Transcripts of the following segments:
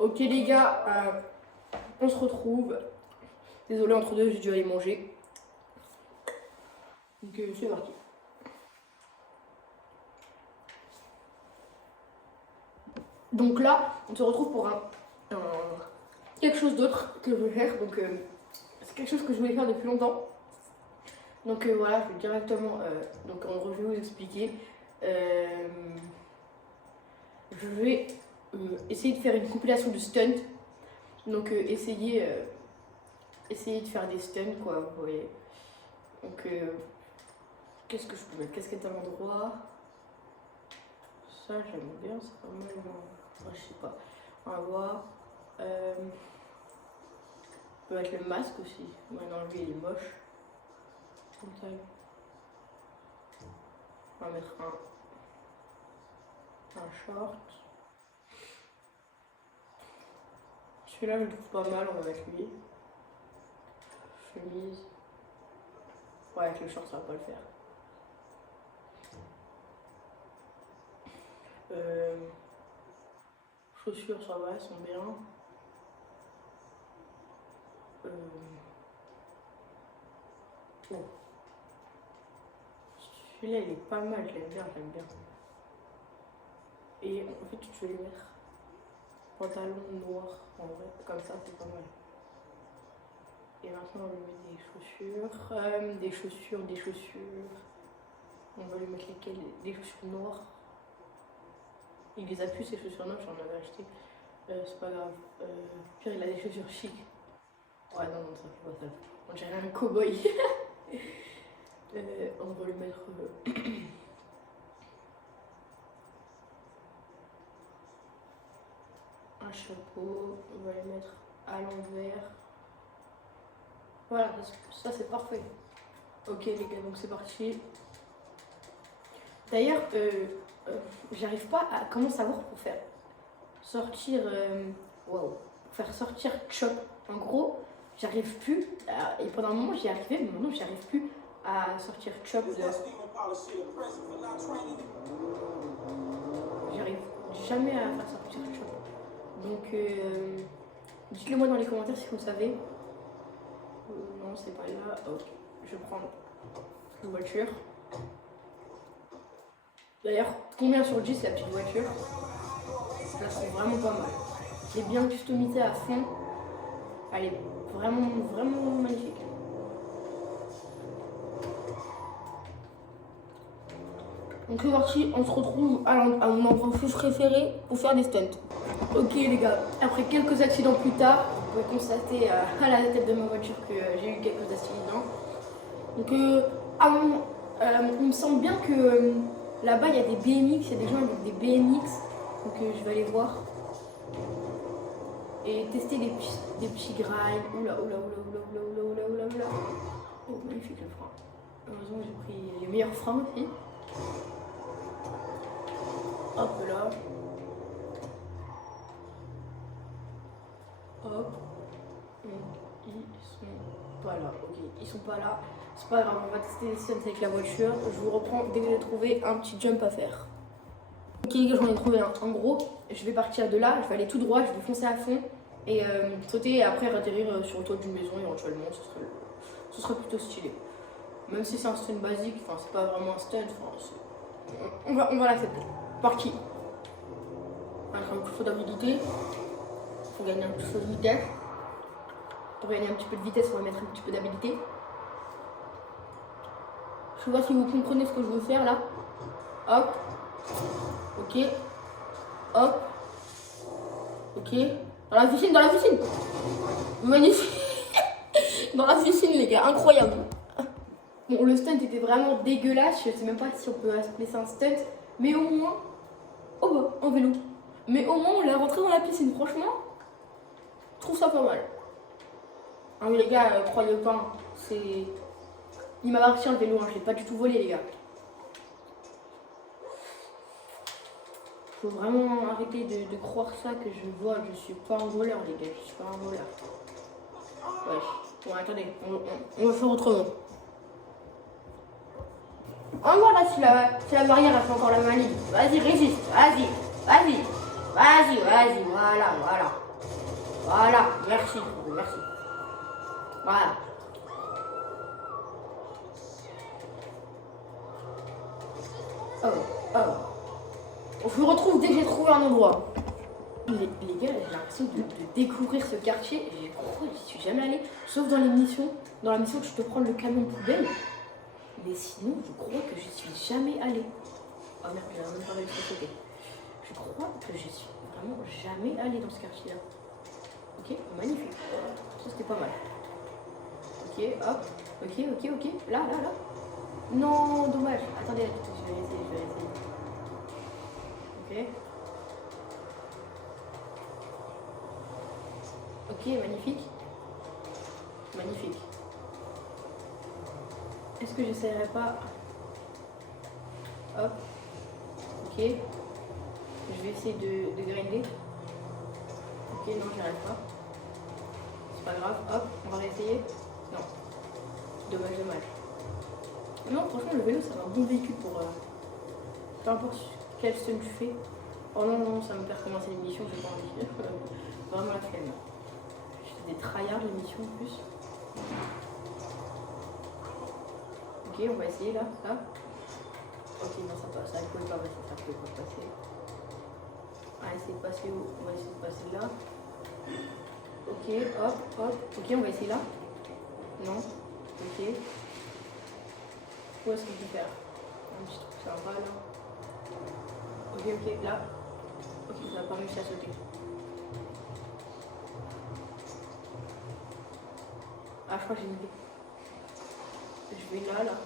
Ok les gars, on se retrouve. Désolé, entre deux, j'ai dû aller manger. Donc c'est parti. Donc là, on se retrouve pour quelque chose d'autre que je veux faire. Donc c'est quelque chose que je voulais faire depuis longtemps. Donc voilà, je vais directement, donc en gros, je vais vous expliquer. Je vais essayer de faire une compilation de stunts. Donc essayer de faire des stunts quoi, vous voyez. Donc qu'est-ce que je peux mettre? Casquette à l'endroit. Ça j'aime bien, c'est pas mal. Je sais pas. On va voir. On peut mettre le masque aussi. Maintenant lui il est moche. Comme ça. On va mettre un short. Celui-là je le trouve pas mal, on va mettre lui. Chemise. Ouais, avec le short ça va pas le faire. Chaussures ça va, elles sont bien. Oh. Celui-là il est pas mal, je l'aime bien, Et en fait je vais lui mettre pantalon noir en vrai, comme ça c'est pas mal. Et maintenant on va lui mettre des chaussures. On va lui mettre lesquelles? Des chaussures noires. Il les a plus ces chaussures noires, j'en avais acheté. C'est pas grave. Pire il a des chaussures chic. Ouais non, ça fait pas ça. On dirait un cow-boy. On va lui mettre un chapeau. On va lui mettre à l'envers. Voilà, ça c'est parfait. Ok les gars, donc c'est parti. D'ailleurs, j'arrive pas à comment savoir pour faire sortir, pour faire sortir Chop. En gros, j'arrive plus, et pendant un moment j'y arrivais, mais maintenant j'arrive plus à sortir Chop de... J'arrive jamais à faire sortir Chop. Donc, dites-le moi dans les commentaires si vous savez. Non, c'est pas là. Ok, je vais prendre une voiture. D'ailleurs, combien sur 10 la petite voiture? Je la trouve vraiment pas mal. Elle est bien customisée à fond. Elle est vraiment magnifique. Donc c'est parti, on se retrouve à mon endroit préféré pour faire des stunts. Ok les gars, après quelques accidents plus tard, vous pouvez constater à la tête de ma voiture que j'ai eu quelques accidents. Donc il me semble bien que là-bas il y a des BMX, il y a des gens avec des BMX. Donc je vais aller voir. Et tester des petits grails. Oula. Oh magnifique le frein. Heureusement j'ai pris les meilleurs freins aussi. Hop là. Hop. Donc ils sont pas là. Ok, ils sont pas là. C'est pas grave, on va tester les stunts avec la voiture. Je vous reprends dès que j'ai trouvé un petit jump à faire. Ok les gars, j'en ai trouvé un. En gros, je vais partir de là, je vais aller tout droit, je vais foncer à fond et sauter et après atterrir sur le toit d'une maison éventuellement. Ce serait plutôt stylé. Même si c'est un stunt basique, enfin c'est pas vraiment un stunt, on va l'accepter. Parti. Alors, un coup d'habilité. Pour gagner un petit peu de vitesse. Pour gagner un petit peu de vitesse, on va mettre un petit peu d'habilité. Je sais pas si vous comprenez ce que je veux faire là. Hop. Ok. Hop. Ok. Dans la piscine. Magnifique. Dans la piscine les gars, incroyable. Bon, le stunt était vraiment dégueulasse, je sais même pas si on peut appeler ça un stunt, mais au moins, oh bah, en vélo. Mais au moins on l'a rentré dans la piscine, franchement, je trouve ça pas mal. Ah mais les gars, croyez pas, hein, c'est... Il m'appartient le vélo, hein, je l'ai pas du tout volé les gars. Faut vraiment arrêter de croire ça que je vole, je suis pas un voleur les gars, je suis pas un voleur. Wesh, bon attendez, on va faire autrement. On va voir là si la barrière elle fait encore la maligne. Vas-y, résiste. Vas-y. Vas-y, vas-y, voilà, voilà. Voilà, merci, merci. Voilà. Oh, oh. Je me retrouve dès que j'ai trouvé un endroit. Les gars, j'ai l'impression de découvrir ce quartier. J'y suis jamais allée, sauf dans les missions. Dans la mission, je peux prendre le camion poubelle. Mais sinon, je crois que je suis jamais allée. Oh merde, j'ai même pas réussi à sauter. Je crois que je suis vraiment jamais allée dans ce quartier-là. Ok, magnifique. Ça, c'était pas mal. Ok, hop. Ok, ok, ok. Là, là, là. Non, dommage. Attendez, je vais essayer, Ok. Ok, magnifique. Magnifique. Est-ce que j'essaierai pas... Hop. Ok. Je vais essayer de grinder. Ok, non, j'y arrive pas. C'est pas grave. Hop, on va réessayer. Non. Dommage, dommage. Non, franchement, le vélo, c'est un bon véhicule pour... peu importe quel stun tu fais. Oh non, non, ça me fait recommencer l'émission, j'ai pas envie. Vraiment la flemme. Je fais des tryhards l'émission en plus. Ok, on va essayer là, là. Ok, non, ça passe, ça ne peut pas passer, ça peut pas passer. On va essayer de passer où? On va essayer de passer là. Ok, hop, hop. Ok, on va essayer là. Non. Ok. Où est-ce qu'on peut faire? Un petit truc sympa là. Ok, ok, là. Ok, ça n'a pas réussi à sauter. Ah, je crois que j'ai une idée. Je vais là, là.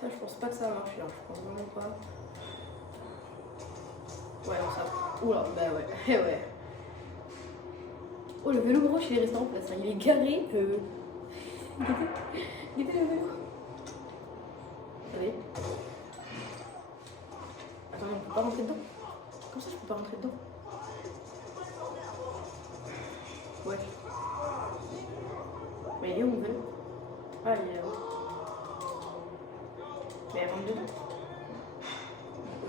Ça, je pense pas que ça va marcher, hein. Je pense vraiment pas. Ouais, non, ça. Oula, bah ouais, ouais. Oh, le vélo gros, il est resté en place, hein. Il est garé. Guettez le vélo. Attendez. Attendez, on peut pas rentrer dedans? Comment ça, je peux pas rentrer dedans? Ouais. Mais il est où mon vélo? Ah, il est là. Mais elle rentre dedans.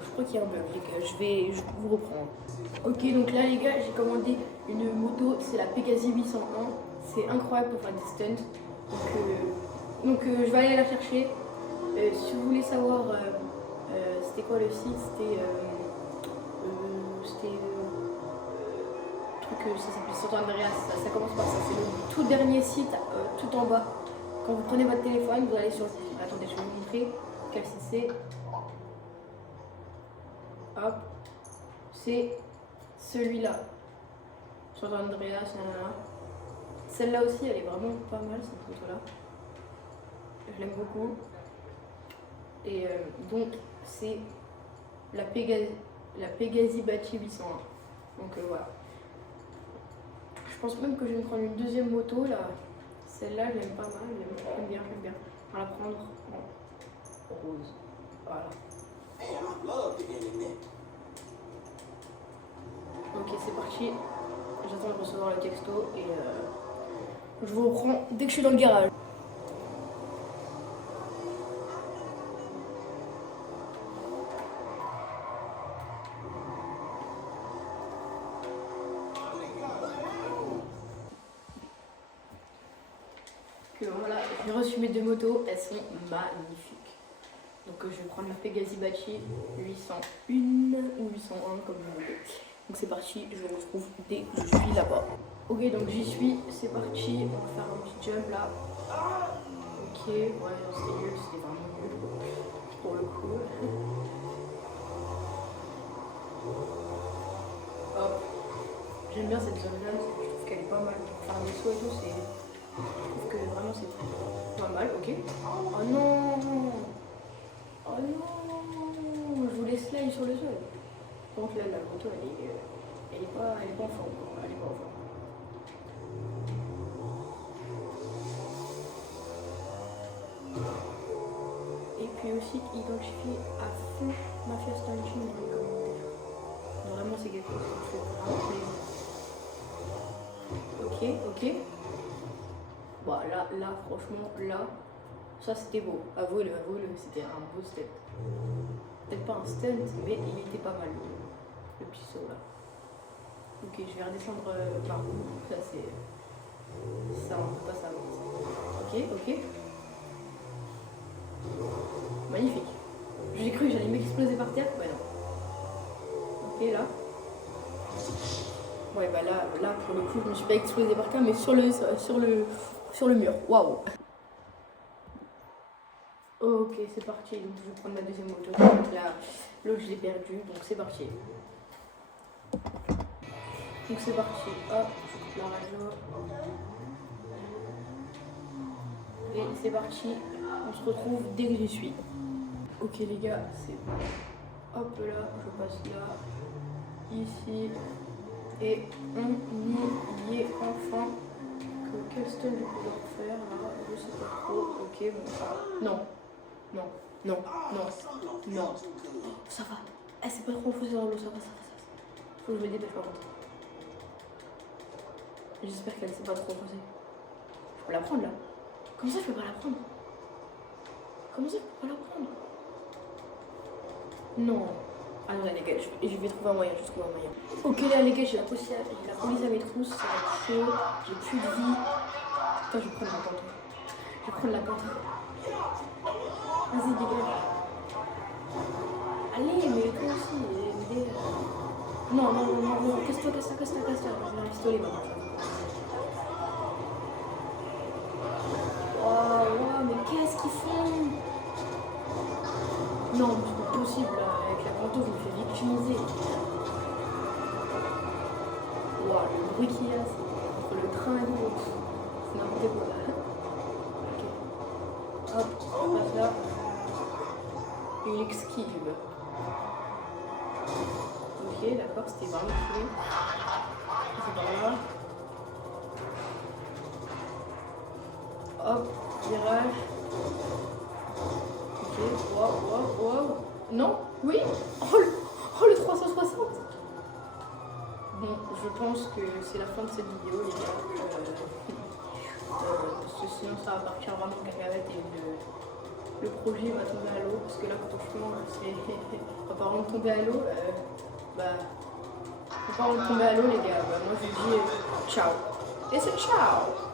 Je crois qu'il y a un bug, les gars. Je vous reprends. Ok, donc là, les gars, j'ai commandé une moto. C'est la Pegasi 801. C'est incroyable pour faire des stunts. Donc, je vais aller la chercher. Si vous voulez savoir, c'était quoi le site? C'était truc, ça s'appelle Santo Andreas. Ça commence par ça. C'est le tout dernier site, tout en bas. Quand vous prenez votre téléphone, vous allez sur. Attendez, je vais vous montrer quel site c'est. Hop, c'est celui-là. Santo Andreas, nanana. Celle-là aussi, elle est vraiment pas mal, cette photo-là. Je l'aime beaucoup. Et donc, c'est la Pegasi Bachi 801. Donc voilà. Je pense même que je vais me prendre une deuxième moto là. Celle-là, je l'aime pas mal. J'aime bien, j'aime bien. On va la prendre en rose. Voilà. Ok, c'est parti. J'attends de recevoir le texto et je vous reprends dès que je suis dans le garage. Que voilà, j'ai reçu mes deux motos, elles sont magnifiques. Donc je vais prendre la Pegasi Bachi 801 ou 801 comme vous voulez. Donc c'est parti, je vous retrouve dès que je suis là-bas. Ok, donc j'y suis, c'est parti, on va faire un petit jump là. Ok, ouais, c'était nul, c'était vraiment nul pour le coup. Hop, j'aime bien cette zone-là, je trouve qu'elle est pas mal. Pour faire des sauts et tout, je trouve que vraiment c'est pas mal, ok. Oh non! Oh non! Je voulais slide sur le sol. Donc là, la moto, elle est pas en forme. Elle est pas en forme. Et puis aussi, identifier à fond ma Fiesta Team dans les commentaires. Vraiment, c'est quelque chose qui me fait vraiment plaisir. Ok, ok. Bon, là, franchement, là, ça c'était beau. Avouez-le, c'était un beau step. Peut-être pas un stunt, mais il était pas mal, le petit saut là. Ok, je vais redescendre par où. Ça, c'est. Ça, on peut pas savoir. Ok, ok. Magnifique. J'ai cru que j'allais m'exploser par terre. Ouais, non. Ok, là. Ouais, bah là, pour le coup, je me suis pas explosé par terre, mais sur le mur. Waouh. Ok, c'est parti. Donc, je vais prendre ma deuxième moto. Donc là, l'autre, je l'ai perdu. Donc, c'est parti. Donc, c'est parti. Hop, je coupe la radio. Et c'est parti. On se retrouve dès que j'y suis. Ok, les gars, c'est bon. Hop là, je passe là. Ici. Et on y est enfin. Quel stun je vais pouvoir faire là? Je sais pas trop. Ok, bon. Non. Non. Non. Non. Non. Ça va. Eh, c'est pas trop faux dans l'eau, ça va. Faut que je me dépêche par contre. J'espère qu'elle s'est pas trop posée. Je peux la prendre là. Comment ça je peux pas la prendre? Comment ça je peux pas la prendre? Non. Ah non, les gars, je vais trouver un moyen, Ok là les gars, j'ai la police à mes trousses, ça va être chaud, j'ai plus de vie. Attends, je vais prendre la pente. Vas-y, dégage. Allez, mais toi aussi, Non, casse-toi. Je vais un pistolet maintenant. Oh, mais qu'est-ce qu'ils font? Non, c'est pas possible, là. Avec la panto, je me fais victimiser. Wow, le bruit qu'il y a, c'est entre le train et l'autre. C'est n'importe quoi, là. Ok. Hop, on passe là. Une esquive. Ok, d'accord, c'était vraiment cool. C'est par là. Hop, virage. Ok, wow. Non? Oui? Oh, le 360! Bon, je pense que c'est la fin de cette vidéo, les gars. Parce que sinon ça va partir vraiment en cacahuète et le projet va tomber à l'eau. Parce que là, franchement, c'est. En parlant de tomber à l'eau, en parlant de tomber à l'eau, les gars, moi je vous dis ciao. Et c'est ciao!